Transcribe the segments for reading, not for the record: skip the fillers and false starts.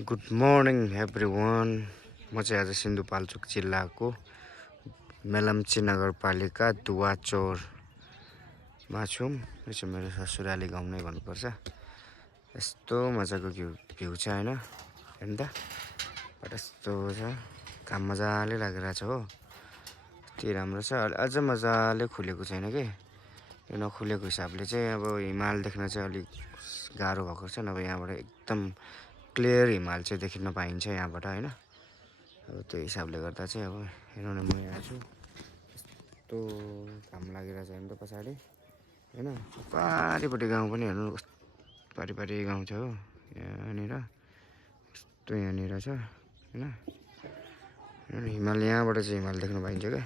Good morning everyone. म चाहिँ आज सिन्धुपाल्चोक जिल्लाको मेलम्ची नगरपालिका दुवाचौरमा छु। यो चाहिँ मेरो ससुराली गाउँ नै भन्नुपर्छ। यस्तो मजाको भ्यू छ होइन, हेर्नु त यस्तो छ। घाम मजाले लागिरहेको छ हो, यति राम्रो छ। अझ मजाले खुलेको छैन कि, यो नखुलेको हिसाबले चाहिँ अब हिमाल देख्न चाहिँ अलिक गाह्रो भएको छ। नभए यहाँबाट एकदम क्लियर हिमाल चाहिँ देखिन पाइन्छ यहाँबाट होइन। अब त्यो हिसाबले गर्दा चाहिँ अब हेर्नु न, म यहाँ छु, यस्तो घाम लागिरहेको छ हेर्नु त पछाडि होइन। पारिपट्टि गाउँ पनि हेर्नु, पारि गाउँ छ हो यहाँनिर, यस्तो यहाँनिर छ होइन। हिमाल यहाँबाट चाहिँ हिमाल देख्न पाइन्छ क्या,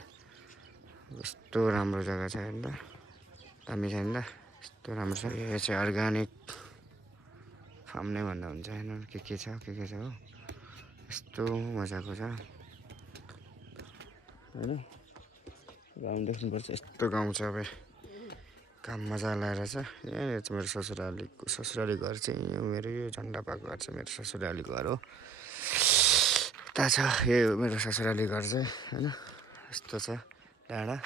यस्तो राम्रो जग्गा छ हेर्नु त, दामी छ नि त, यस्तो राम्रो छ। यो चाहिँ अर्ग्यानिक फार्म नै भन्दा हुन्छ हेर्नु के छ हो, यस्तो मजाको छ होइन। गाउँ देख्नुपर्छ, यस्तो गाउँ छ। अब काम मजा लगाएर छ। यहाँनिर चाहिँ मेरो ससुराली घर चाहिँ मेरो यो झन्डा पाएको घर चाहिँ मेरो ससुराली घर हो। यता छ यो मेरो ससुराली घर चाहिँ होइन, यस्तो छ डाँडा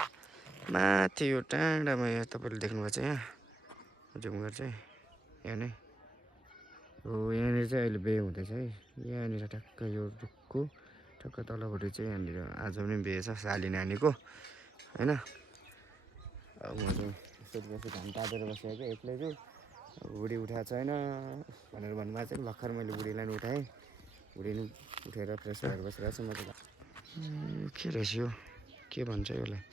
माथि। यो डाँडामा यहाँ तपाईँले देख्नुभएको छ, यहाँ जुम घर चाहिँ यहाँ नै हो। यहाँनिर चाहिँ अहिले बिहे हुँदैछ है, यहाँनिर ठ्याक्क यो रुखको ठ्याक्क तलपट्टि चाहिँ यहाँनिर आज पनि बिहे छ साली नानीको होइन। अब म चाहिँ यस्तो घाम तापेर बसेको क्या, एक्लै छु। बुढी उठाएको छैन भनेर भन्नुभएको चाहिँ भर्खर मैले बुढीलाई पनि उठाएँ। बुढी पनि उठेर फ्रेस भएर बसिरहेको छ। म त के रहेछ यो, के भन्छ यसलाई,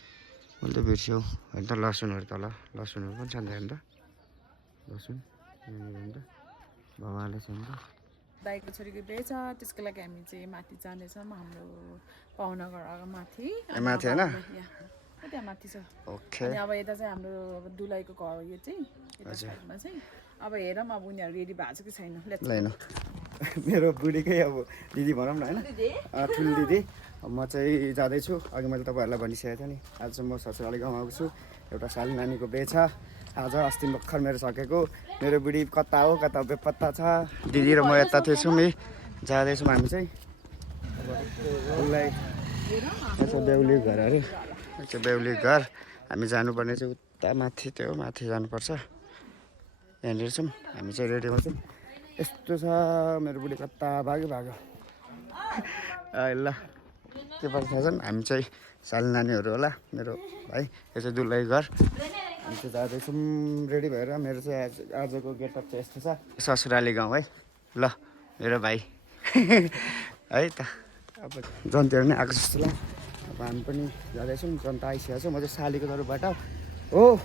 मैले त बिर्स्यौ। हेर्नु त लसुनहरू तल, लसुनहरू पनि छ नि त, हेर्नु त लसुन यहाँनिर हेर्नु त, भवाले छ नि त। दाइको छोरीको बिहे छ, त्यसको लागि हामी चाहिँ माथि जानेछौँ। हाम्रो पाहुना घर माथि माथि होइन, त्यहाँ माथि छ। ओके। अनि अब यता चाहिँ हाम्रो दुलाईको घर, यो चाहिँ यता साइडमा चाहिँ अब हेरौँ अब उनीहरू रेडी भएको छ कि छैन। ल मेरो बुढीकै अब दिदी भनौँ न होइन, ठुलो दिदी। म चाहिँ जाँदैछु, अघि मैले तपाईँहरूलाई भनिसकेको थिएँ नि, आज चाहिँ म ससुराली गाउँ आएको छु। एउटा साली नानीको बिहे छ आज, अस्ति भर्खर मेरो सकेको। मेरो बुढी कता हो कता बेपत्ता छ। दिदी र म यता थिएछौँ नि, जाँदैछौँ हामी चाहिँ बेहुली घरहरू। बेहुली घर हामी जानुपर्ने चाहिँ उता माथि, त्यो माथि जानुपर्छ। यहाँनिर छौँ हामी चाहिँ रेडी हुन्छौँ। यस्तो छ, मेरो बुढी कता भाग्यो ल के पर्छ थाहा छैन। हामी चाहिँ साली नानीहरू होला, मेरो भाइ। यो चाहिँ दुलै घर। हामी चाहिँ जाँदैछौँ रेडी भएर। मेरो चाहिँ आजको गेटअप चाहिँ यस्तो छ, ससुराली गाउँ है। ल मेरो भाइ है त, अब जन्तीहरू नै आएको जस्तो लाग्यो। अब हामी पनि जाँदैछौँ, जनता आइसकेको छ। म चाहिँ सालीको तर्फबाट हो,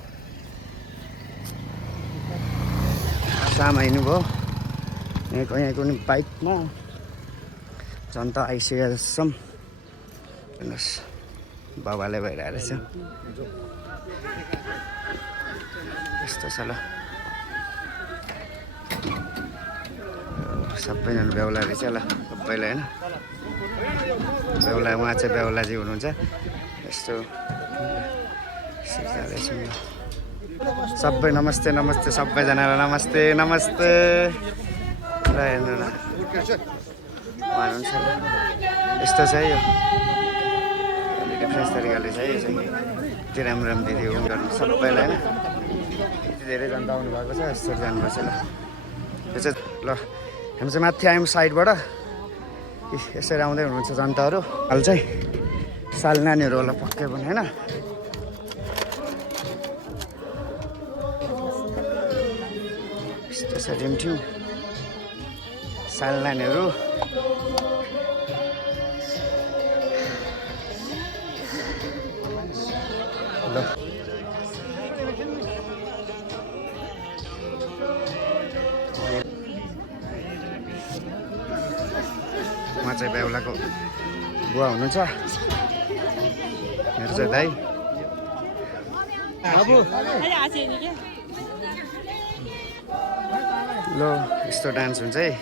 सामा हिँड्नुभयो यहाँको नि बाइकमा। जनता आइसकेको छौँ, हेर्नुहोस् बाबाले भइरहेको रहेछ, यस्तो छ। ल सबैजना बेहुला रहेछ ल, सबैलाई होइन। बेहुला उहाँ चाहिँ बेहुलाजी हुनुहुन्छ। यस्तो जाँदैछौँ सबै। नमस्ते नमस्ते सबैजनालाई, नमस्ते नमस्ते। ल हेर्नु न भन्नुहुन्छ, यस्तो छ यो फ्रेस तरिकाले छ यो चाहिँ। यति राम्रो दिदी हो गर्नु सबैलाई होइन। यति धेरै जनता आउनु भएको छ, यस्तो जानुपर्छ। ल यो चाहिँ ल हामी चाहिँ माथि आयौँ साइडबाट, यसरी आउँदै हुनुहुन्छ जनताहरू। हाल चाहिँ साली नानीहरू होला पक्कै पनि होइन। यस्तो छ रिमठिम साली नानीहरू। ल उहाँ चाहिँ बेहुलाको बुवा हुनुहुन्छ, मेरो चाहिँ दाइ। ल यस्तो डान्स हुन्छ है।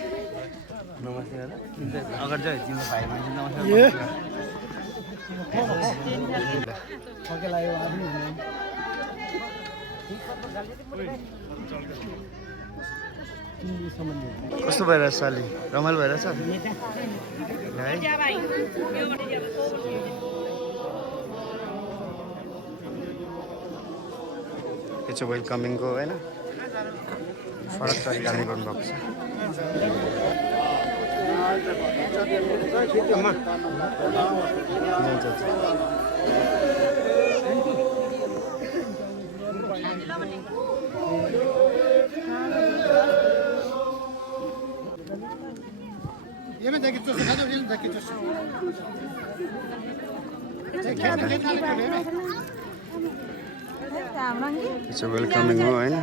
कस्तो भइरहेछ साली रमाइलो भइरहेछ है यो चाहिँ वेलकमिङको होइन फरक तरिकाले गर्नुभएको छ वेलकमिङ हो होइन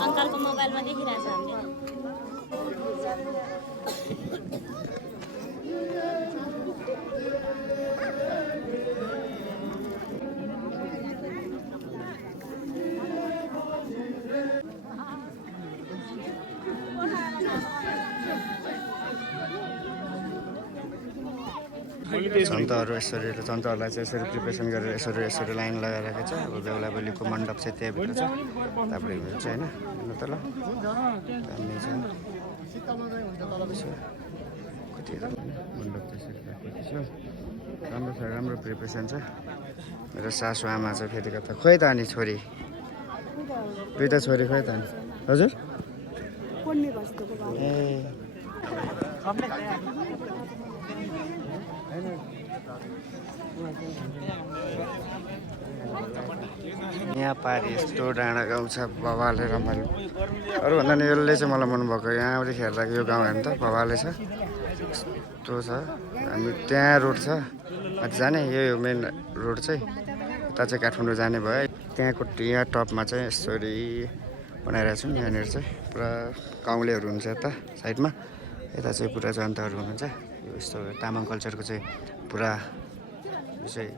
अङ्कलको मोबाइलमा देखिरहेछ हामीले जनताहरू यसरी जनताहरूलाई चाहिँ यसरी प्रिपेरेसन गरेर यसरी लाइन लगाइरहेको छ अब बेहुला बेहुलीको मण्डप चाहिँ त्यहाँभित्र छ त्यहाँबाट हेर्नु चाहिँ होइन हेर्नु त ल कति मण्डप त्यसरी राखेको छ राम्रो छ राम्रो प्रिपेरेसन छ मेरो सासु आमा चाहिँ फेरि कता खोइ त अनि छोरी दुईवटा छोरी खोइ त अनि हजुर ए यहाँ पारि यस्तो डाँडा गाउँ छ भवाले रमाइलो अरूभन्दा नि यसले चाहिँ मलाई मनभएको यहाँदेखि हेर्दा यो गाउँ हेर्नु त भवाले छ यस्तो छ हामी त्यहाँ रोड छ माथि जाने यो मेन रोड चाहिँ उता चाहिँ काठमाडौँ जाने भयो त्यहाँको यहाँ टपमा चाहिँ यसरी बनाइरहेको छौँ यहाँनिर चाहिँ पुरा गाउँलेहरू हुन्छ यता साइडमा यता चाहिँ पुरा जनताहरू हुनुहुन्छ यो यस्तो तामाङ कल्चरको चाहिँ पुरा यो चाहिँ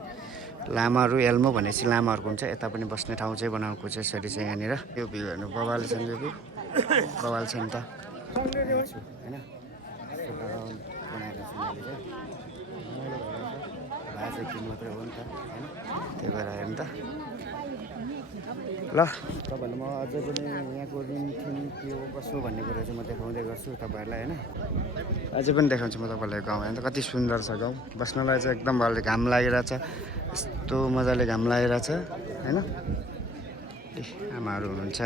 लामाहरू एल्मो भनेपछि लामाहरूको हुन्छ यता पनि बस्ने ठाउँ चाहिँ बनाएको चाहिँ यसरी चाहिँ यहाँनिर यो भ्यू हेर्नु बवाल छ नि यो भ्यू बवाल छ नि त होइन बनाइरहेको छु मैले चाहिँ भाइ चाहिँ किन मात्रै हो नि त होइन त्यही भएर हेर्नु त ल तपाईँहरूलाई म अझै पनि यहाँको रिमठिम के हो कसो भन्ने कुरा चाहिँ म देखाउँदै गर्छु तपाईँहरूलाई होइन अझै पनि देखाउँछु म तपाईँलाई गाउँ हेर्नु त कति सुन्दर छ गाउँ बस्नलाई चाहिँ एकदम भले घाम लागिरहेछ यस्तो मजाले घाम लागिरहेछ होइन आमाहरू हुनुहुन्छ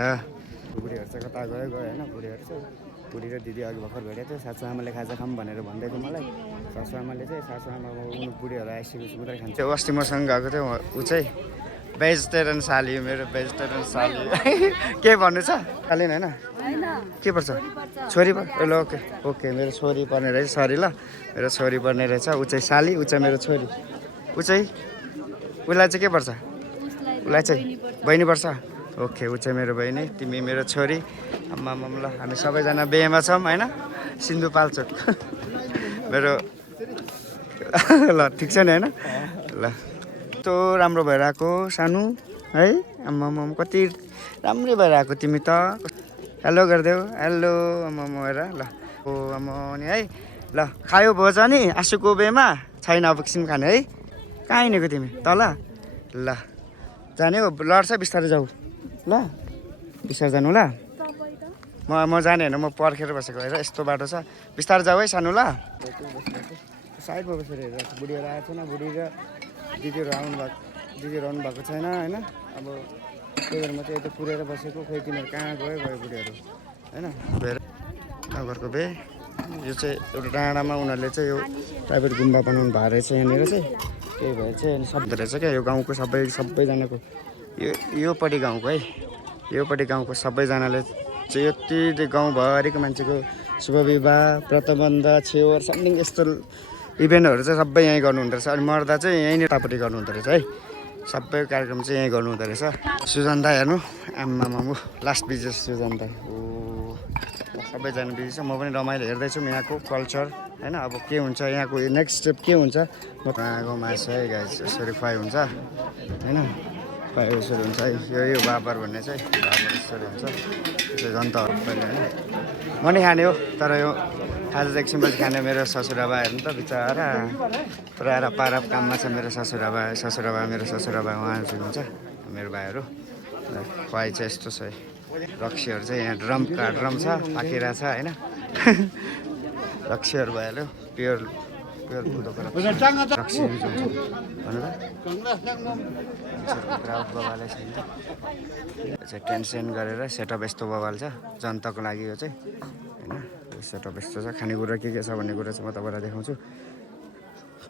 बुढीहरू चाहिँ कता गयो होइन बुढीहरू चाहिँ बुढी र दिदी अघि भर्खर भेटेको थियो सासु आमाले खाजा खाऊँ भनेर भन्दै थियो मलाई सासु आमाले चाहिँ सासु आमा उनी बुढीहरू आइसकेपछि मात्रै खान्छ अस्ति मसँग गएको थियो ऊ चाहिँ भेजिटेरियन साली मेरो भेजिटेरियन साली के भन्नु छ खालिन होइन के पर्छ छोरी ल ओके ओके मेरो छोरी पर्ने रहेछ सरी ल मेरो छोरी पर्ने रहेछ ऊ चाहिँ साली ऊ चाहिँ मेरो छोरी ऊ चाहिँ उसलाई चाहिँ के पर्छ उसलाई चाहिँ बहिनी पर्छ ओके ऊ चाहिँ मेरो बहिनी तिमी मेरो छोरी आम्मा ल हामी सबैजना बिहेमा छौँ होइन सिन्धु पाल्चोक मेरो ल ठिक छ नि होइन ल यस्तो राम्रो भइरहेको सानो है आम्मा कति राम्रै भइरहेको तिमी त हेलो गरिदेऊ हेलो आम्मा हेर ल ओ आम्मा नि है ल खायो भोज नि आँसुको बेमा छैन अब एकछिन खाने है कहाँ हिँडेको तिमी तल ल जाने हो लड्छ बिस्तारै जाऊ ल बिस्तारै जानु ल म जाने होइन म पर्खेर बसेको हेर यस्तो बाटो छ बिस्तारै जाऊ है सानो ल साइडमा बसेर हेरेर बुढीहरू आएको छैन बुढी र दिदीहरू आउनु भएको छैन होइन अब त्यही भएर म चाहिँ यता कुरेर बसेको खोइ तिनीहरू कहाँ गयो बुढीहरू होइन गएर गाउँघरको बे यो चाहिँ एउटा डाँडामा उनीहरूले चाहिँ यो प्राइभेट गुम्बा बनाउनु भएको रहेछ यहाँनिर चाहिँ त्यही भएर चाहिँ अनि शब्द रहेछ क्या यो गाउँको सबैजनाको योपट्टि गाउँको है योपट्टि गाउँको सबैजनाले चाहिँ यति गाउँभरिको मान्छेको शुभ विवाह व्रतबन्ध छेवर समथिङ यस्तो इभेन्टहरू चाहिँ सबै यहीँ गर्नुहुँदो रहेछ अनि मर्दा चाहिँ यहीँनिर तापट्टि गर्नुहुँदो रहेछ है सबै कार्यक्रम चाहिँ यहीँ गर्नुहुँदो रहेछ सुजन्ता हेर्नु आम्मा मामु लास्ट बिजी सुजन्ता ओ सबैजना बिजी छ म पनि रमाइलो हेर्दैछु यहाँको कल्चर होइन अब के हुन्छ यहाँको नेक्स्ट स्टेप के हुन्छ म गाउँमा आएछ है गाई यसरी खुवाइ हुन्छ होइन खुवाइ यसरी हुन्छ है यो बाबर भन्ने चाहिँ बाबर यसरी हुन्छ त्यो जनताहरू पनि होइन म नि खाने हो तर यो खाजा चाहिँ एकछिनपछि खाने मेरो ससुराबा हेर्नु त बिचरा पुरा पाराप काममा छ मेरो ससुराबा मेरो ससुराबा उहाँ चाहिँ हुन्छ मेरो भाइहरू खुवाइ चाहिँ यस्तो छ है रक्सीहरू चाहिँ यहाँ ड्रम छ पाकिरहेछ होइन रक्सीहरू भइहाल्यो प्योर बुधको रक्सी युज हुन्छ भन्नु त बबाले छैन चाहिँ टेन्सन गरेर सेटअप यस्तो बबाल छ जनताको लागि यो चाहिँ होइन सेटअप यस्तो छ खानेकुरा के छ भन्ने कुरा चाहिँ म तपाईँलाई देखाउँछु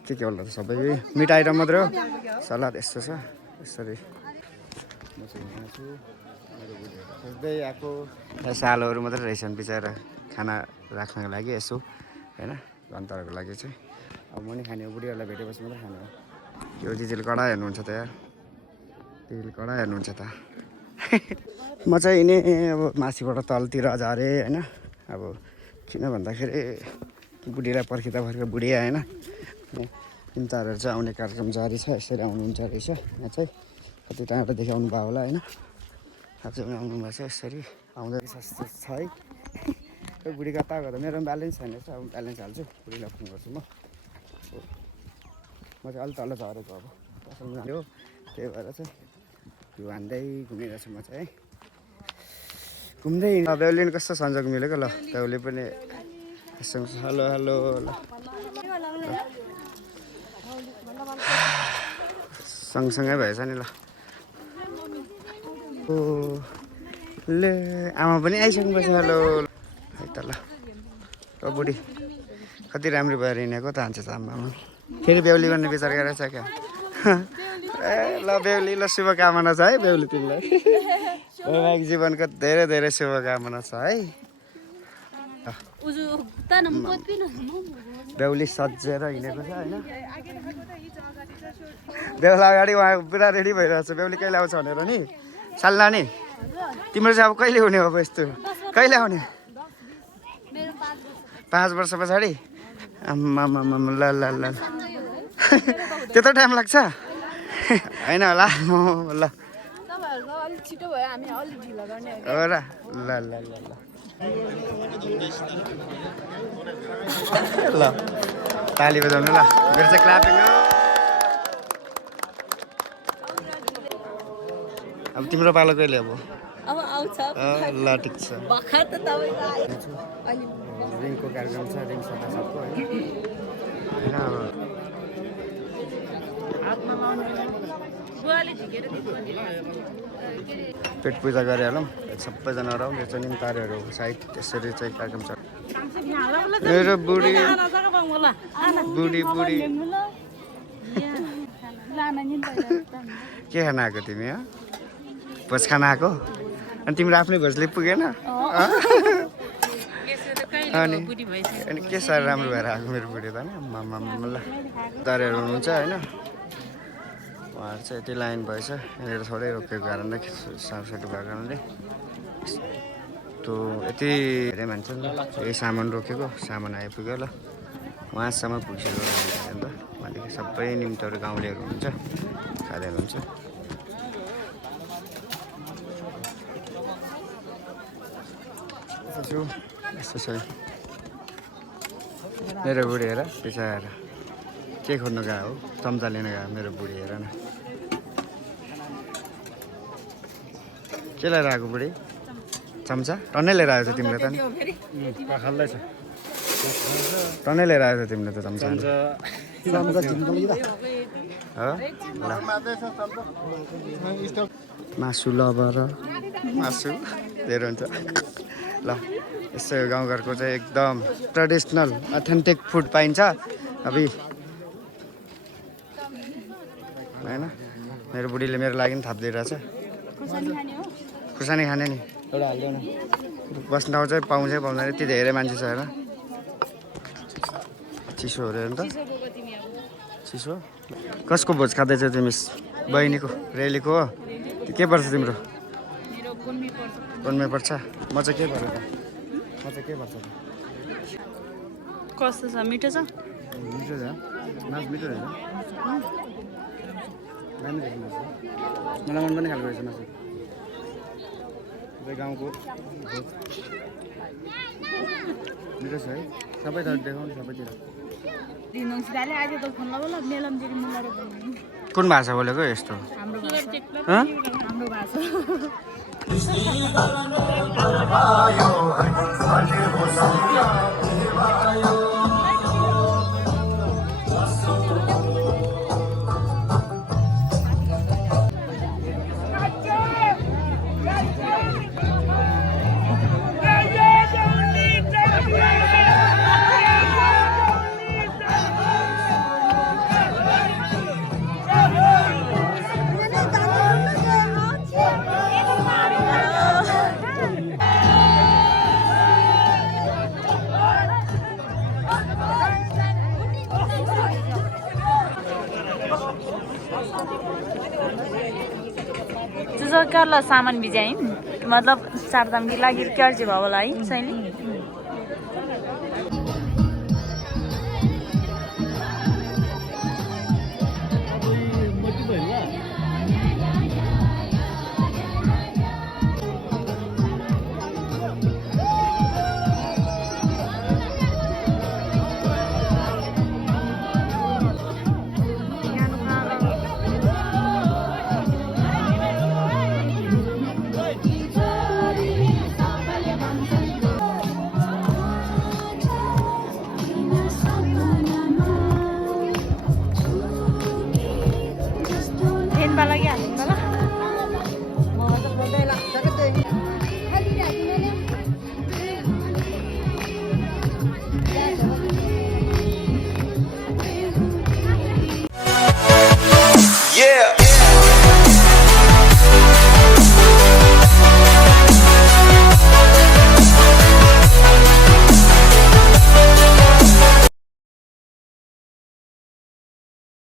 के होला त सबै मिठ आइटम मात्रै हो सलाद यस्तो छ यसरी म चाहिँ यहाँ छु सोच्दै आएको सालहरू मात्रै रहेछन् बिचरा खाना राख्नको लागि यसो होइन जनताहरूको लागि चाहिँ अब म नि खाने हो बुढीहरूलाई भेटेपछि मात्रै खाने हो यो दिदीले कडा हेर्नुहुन्छ त यार दिदीले कडा हेर्नुहुन्छ त म चाहिँ नि अब माथिबाट तलतिर झरेँ होइन अब किन भन्दाखेरि बुढीलाई पर्खिँदा बुढी आएन तिनतारहरू चाहिँ आउने कार्यक्रम जारी छ यसरी आउनुहुन्छ रहेछ यहाँ चाहिँ कति टाढोदेखि आउनु भयो होला होइन आज आउनुभएको छ यसरी आउँदै सस्तो छ है त्यो बुढी कता गर्दा मेरो पनि ब्यालेन्स छैन अब ब्यालेन्स हाल्छु बुढीलाई फोन गर्छु म चाहिँ अलिक तल झरेको अब पसलमा हो त्यही भएर चाहिँ यो हान्दै घुमिरहेको छु म चाहिँ है घुम्दै बेहुलीले कस्तो संजोग मिलेको ल बेहुली पनि हेलो हेलो ल सँगसँगै भएछ नि ल ओ ले आमा पनि आइसक्नुपर्छ हेलो है त ल बुढी कति राम्रो भएर हिँडेको त हान्छ त आमामा फेरि बेहुली गर्ने विचार गरेर छ क्या ए ल बेहुली ल शुभकामना छ है बेहुली तिमीलाई वैवाहिक जीवनको धेरै धेरै शुभकामना छ है बेहुली सजेर हिँडेको छ होइन बेहुला अगाडि उहाँ पुरा रेडी भइरहेको छ बेहुली कहिले आउँछ भनेर नि साल्ला नि तिम्रो चाहिँ अब कहिले हुने हो यस्तो कहिले आउने 5 वर्ष पछाडि आम्मामा ल ल ल त्यत्रो टाइम लाग्छ होइन होला म ल हो र ल ल ल ल ताली बजाउनु ल मेरो चाहिँ क्ल्यापिङ हो अब तिम्रो पालो कहिले अब आउँछ ल ठिक छ रिङको कार्यक्रम छ रिङ सदासबको होइन पेट पूजा गरिहालौँ सबैजना रहौँ यो चाहिँ निम्तारेहरू साइड त्यसरी चाहिँ कार्यक्रम छ मेरो बुढी बुढी बुढी के खान आएको तिमी भोज खान आएको अनि तिम्रो आफ्नै भोजले पुगेन अनि के साह्रो राम्रो भएर आएको मेरो बुढी त होइन ल तारेहरू हुनुहुन्छ होइन उहाँहरू चाहिँ यति लाइन भएछ यहाँनिर थोरै रोकेको कारणले सानो भएको कारणले त्यो यति धेरै मान्छे यही सामान रोकेको सामान आइपुग्यो ल उहाँसम्म पुगिसक्यो अन्त उहाँदेखि सबै निम्तहरू गाउँलेहरू हुनुहुन्छ खाँदै हुनुहुन्छ यस्तो छ मेरो बुढी हेर पिछाएर के खोज्नु गएको हो चम्चा लिन गएको मेरो बुढी हेर न के लिएर आएको बुढी चम्चा टन्नै लिएर आएको छ तिमीले त खाल्दैछ टन्नै लिएर आएको छ तिमीले त चम्चा मासु लबर मासु धेरै हुन्छ ल यस्तो गाउँघरको चाहिँ एकदम ट्रेडिसनल अथेन्टिक फुड पाइन्छ अभी होइन मेरो बुढीले मेरो लागि पनि थापिदिइरहेछ खुर्सानी खाने नि एउटा हाल्दैन बस्ने ठाउँ चाहिँ पाउँछै पाउँदैन यति धेरै मान्छे छ हेर चिसोहरू हेर्नु त चिसो कसको भोज खाँदैछौ तिमी बहिनीको रेलीको हो के पर्छ तिम्रो कुनमै पर्छ म चाहिँ के पर्छ त म चाहिँ के पर्छ त कस्तो छ मिठो छ मिठो छ मासु मिठो रहेछ मलाई मन पनि खालको रहेछ मासु गाउँको मिठो छ है सबैतिर देखाउनु सबैतिर कुन भाषा बोलेको यस्तो हाम्रो भाषा हँ? हाम्रो भाषा तुझं कारला सामान भिजाइन् मतलब चारधामको लागि क्या चाहिँ भयो होला है सैनी ट्रेनमा लागि हाल्नु होला